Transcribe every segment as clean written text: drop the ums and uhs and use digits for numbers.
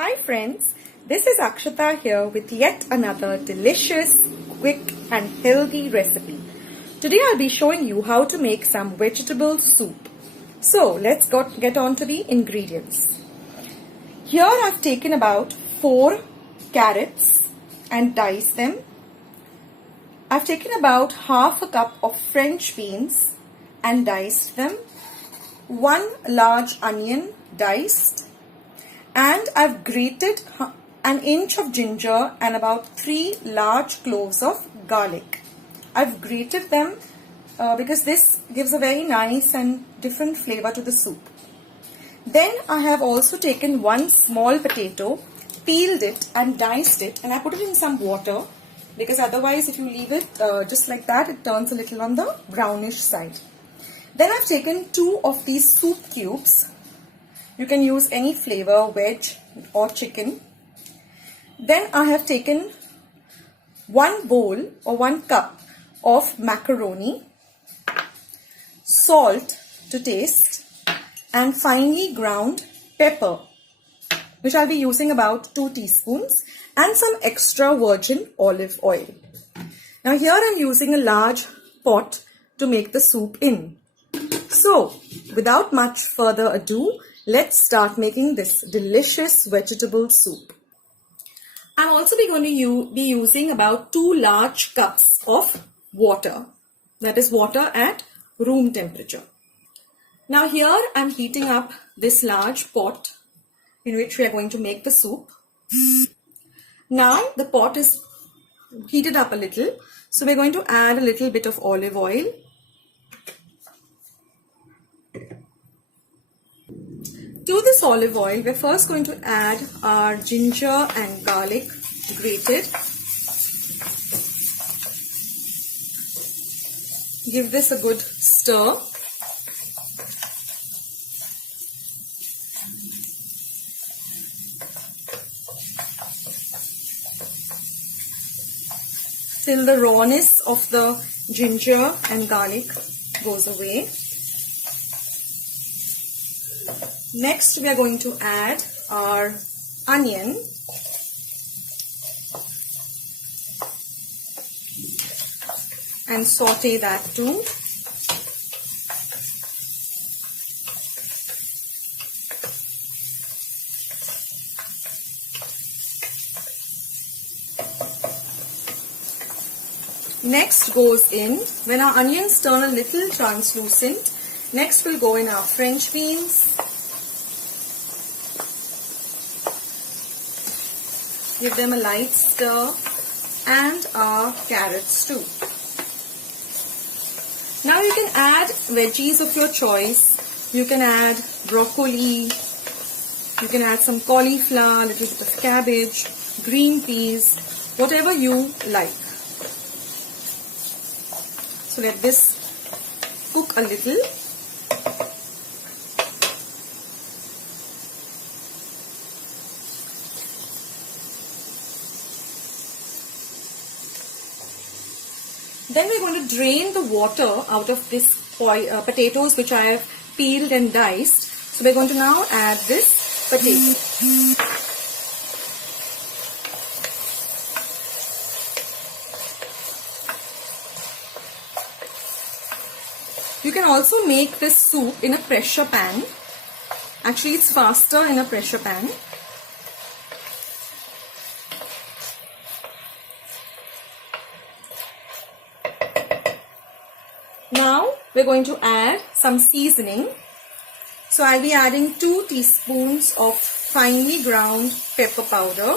Hi friends, this is Akshata here with yet another delicious, quick and healthy recipe. Today I'll be showing you how to make some vegetable soup. So let's get on to the ingredients. Here I've taken about 4 carrots and diced them. I've taken about half a cup of French beans and diced them. 1 large onion diced. And I've grated an inch of ginger and about 3 large cloves of garlic. I've grated them because this gives a very nice and different flavor to the soup. Then I have also taken 1 small potato, peeled it and diced it, and I put it in some water because otherwise if you leave it just like that, it turns a little on the brownish side. Then I've taken 2 of these soup cubes. You can use any flavor, veg or chicken. Then I have taken 1 bowl or 1 cup of macaroni, salt to taste, and finely ground pepper, which I'll be using about 2 teaspoons, and some extra virgin olive oil. Now here I'm using a large pot to make the soup in. So without much further ado, let's start making this delicious vegetable soup. I'm also going to be using about 2 large cups of water. That is water at room temperature. Now here I'm heating up this large pot in which we are going to make the soup. Now the pot is heated up a little. So we're going to add a little bit of olive oil. To this olive oil, we're first going to add our ginger and garlic grated. Give this a good stir. Till the rawness of the ginger and garlic goes away. Next, we are going to add our onion and saute that too. Next goes in, when our onions turn a little translucent, next will go in our French beans. Give them a light stir, and our carrots too. Now you can add veggies of your choice. You can add broccoli, you can add some cauliflower, a little bit of cabbage, green peas, whatever you like. So let this cook a little. Then we're going to drain the water out of this potatoes which I have peeled and diced. So we're going to now add this potato. You can also make this soup in a pressure pan. Actually, it's faster in a pressure pan. Now we're going to add some seasoning. So I'll be adding 2 teaspoons of finely ground pepper powder.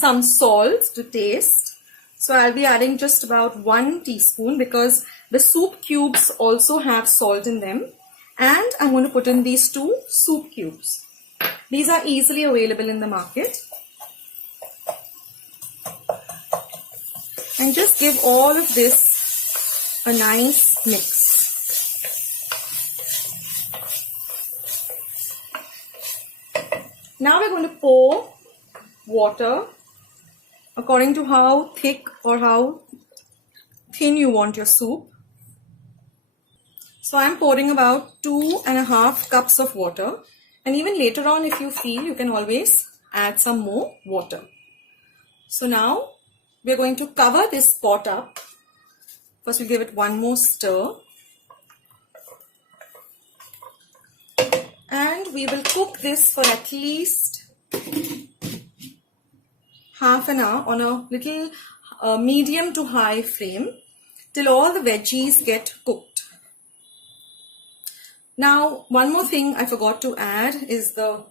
Some salt to taste. So I'll be adding just about 1 teaspoon because the soup cubes also have salt in them. And I'm going to put in these 2 soup cubes. These are easily available in the market. And just give all of this a nice mix. Now we're going to pour water according to how thick or how thin you want your soup. So I'm pouring about 2.5 cups of water, and even later on, if you feel, you can always add some more water. So now we're going to cover this pot up. First we'll give it one more stir, and we will cook this for at least half an hour on a little medium to high flame till all the veggies get cooked. Now, one more thing I forgot to add is the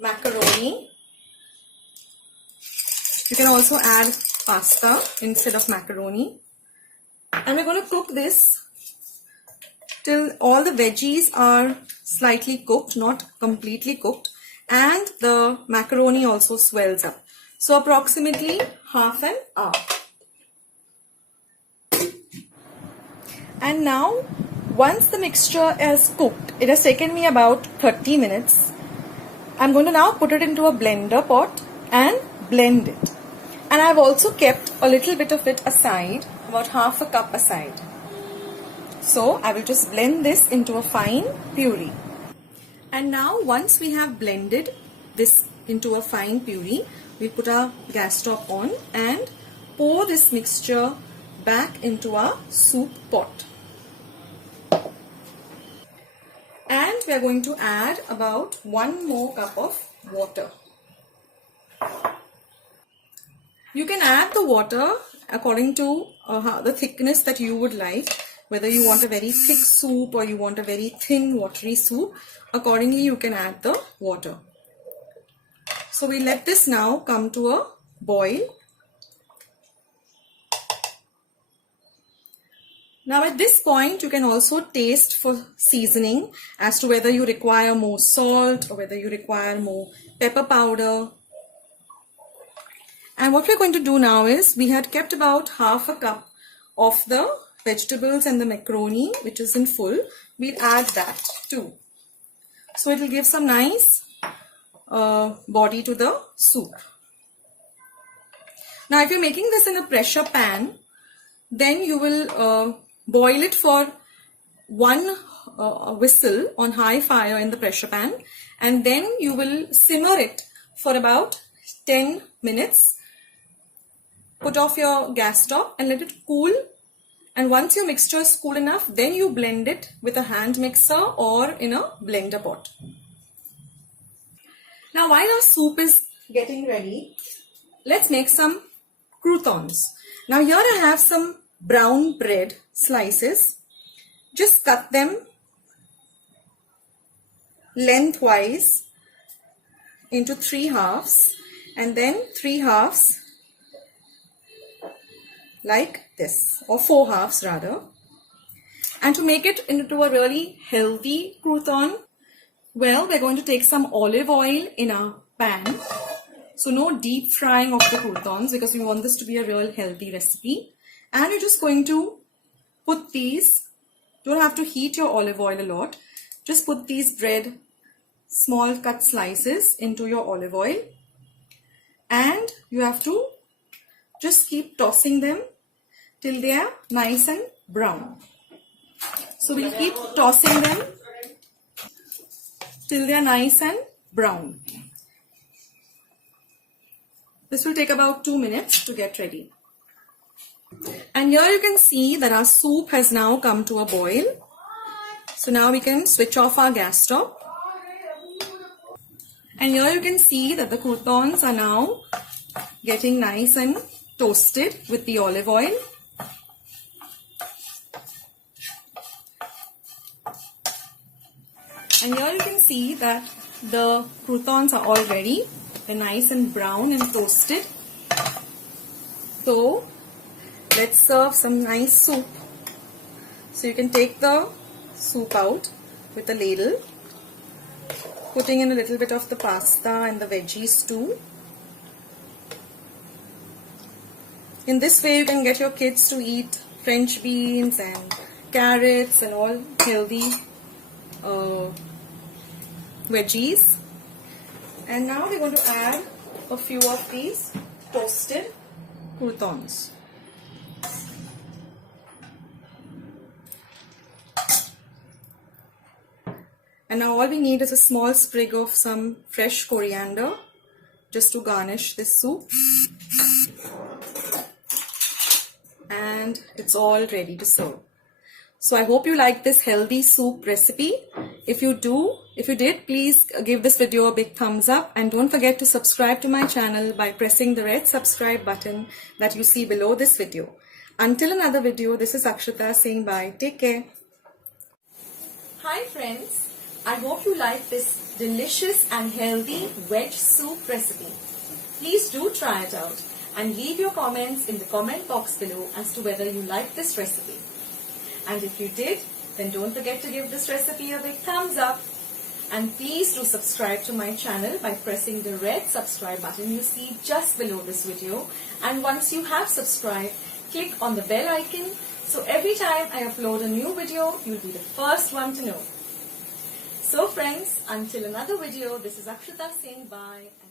macaroni. You can also add pasta instead of macaroni. And we're going to cook this till all the veggies are slightly cooked, not completely cooked, and the macaroni also swells up. So approximately half an hour. And now, once the mixture is cooked, it has taken me about 30 minutes. I'm going to now put it into a blender pot and blend it. And I've also kept a little bit of it aside, about half a cup aside. So I will just blend this into a fine puree. And now once we have blended this into a fine puree, we'll put our gas stove on and pour this mixture back into our soup pot. And we are going to add about 1 more cup of water. You can add the water according to the thickness that you would like, whether you want a very thick soup or you want a very thin watery soup. Accordingly, you can add the water. So we let this now come to a boil. Now at this point, you can also taste for seasoning as to whether you require more salt or whether you require more pepper powder. And what we're going to do now is, we had kept about half a cup of the vegetables and the macaroni, which is in full. We'll add that too. So it will give some nice body to the soup. Now if you're making this in a pressure pan, then you will boil it for 1 whistle on high fire in the pressure pan, and then you will simmer it for about 10 minutes. Put off your gas stove and let it cool. And once your mixture is cool enough, then you blend it with a hand mixer or in a blender pot. Now while our soup is getting ready, let's make some croutons. Now here I have some brown bread slices. Just cut them lengthwise into 3 halves, and then 3 halves like this, or 4 halves rather. And to make it into a really healthy crouton, well, we're going to take some olive oil in our pan. So no deep frying of the croutons, because we want this to be a real healthy recipe. And you're just going to put these, don't have to heat your olive oil a lot, just put these bread small cut slices into your olive oil, and you have to just keep tossing them till they are nice and brown. So we'll keep tossing them till they are nice and brown. This will take about 2 minutes to get ready. And here you can see that our soup has now come to a boil. So now we can switch off our gas stove. And here you can see that the croutons are now getting nice and toasted with the olive oil. And here you can see that the croutons are all ready. They're nice and brown and toasted. So let's serve some nice soup. So you can take the soup out with a ladle, putting in a little bit of the pasta and the veggies too. In this way you can get your kids to eat French beans and carrots and all healthy veggies. And now we're going to add a few of these toasted croutons. And now all we need is a small sprig of some fresh coriander just to garnish this soup. And it's all ready to serve. So I hope you like this healthy soup recipe. If you did, please give this video a big thumbs up and don't forget to subscribe to my channel by pressing the red subscribe button that you see below this video. Until another video, this is Akshata saying bye. Take care. Hi friends, I hope you like this delicious and healthy veg soup recipe. Please do try it out and leave your comments in the comment box below as to whether you like this recipe. And if you did, then don't forget to give this recipe a big thumbs up. And please do subscribe to my channel by pressing the red subscribe button you see just below this video. And once you have subscribed, click on the bell icon so every time I upload a new video, you'll be the first one to know. So friends, until another video, this is Akshata saying bye. And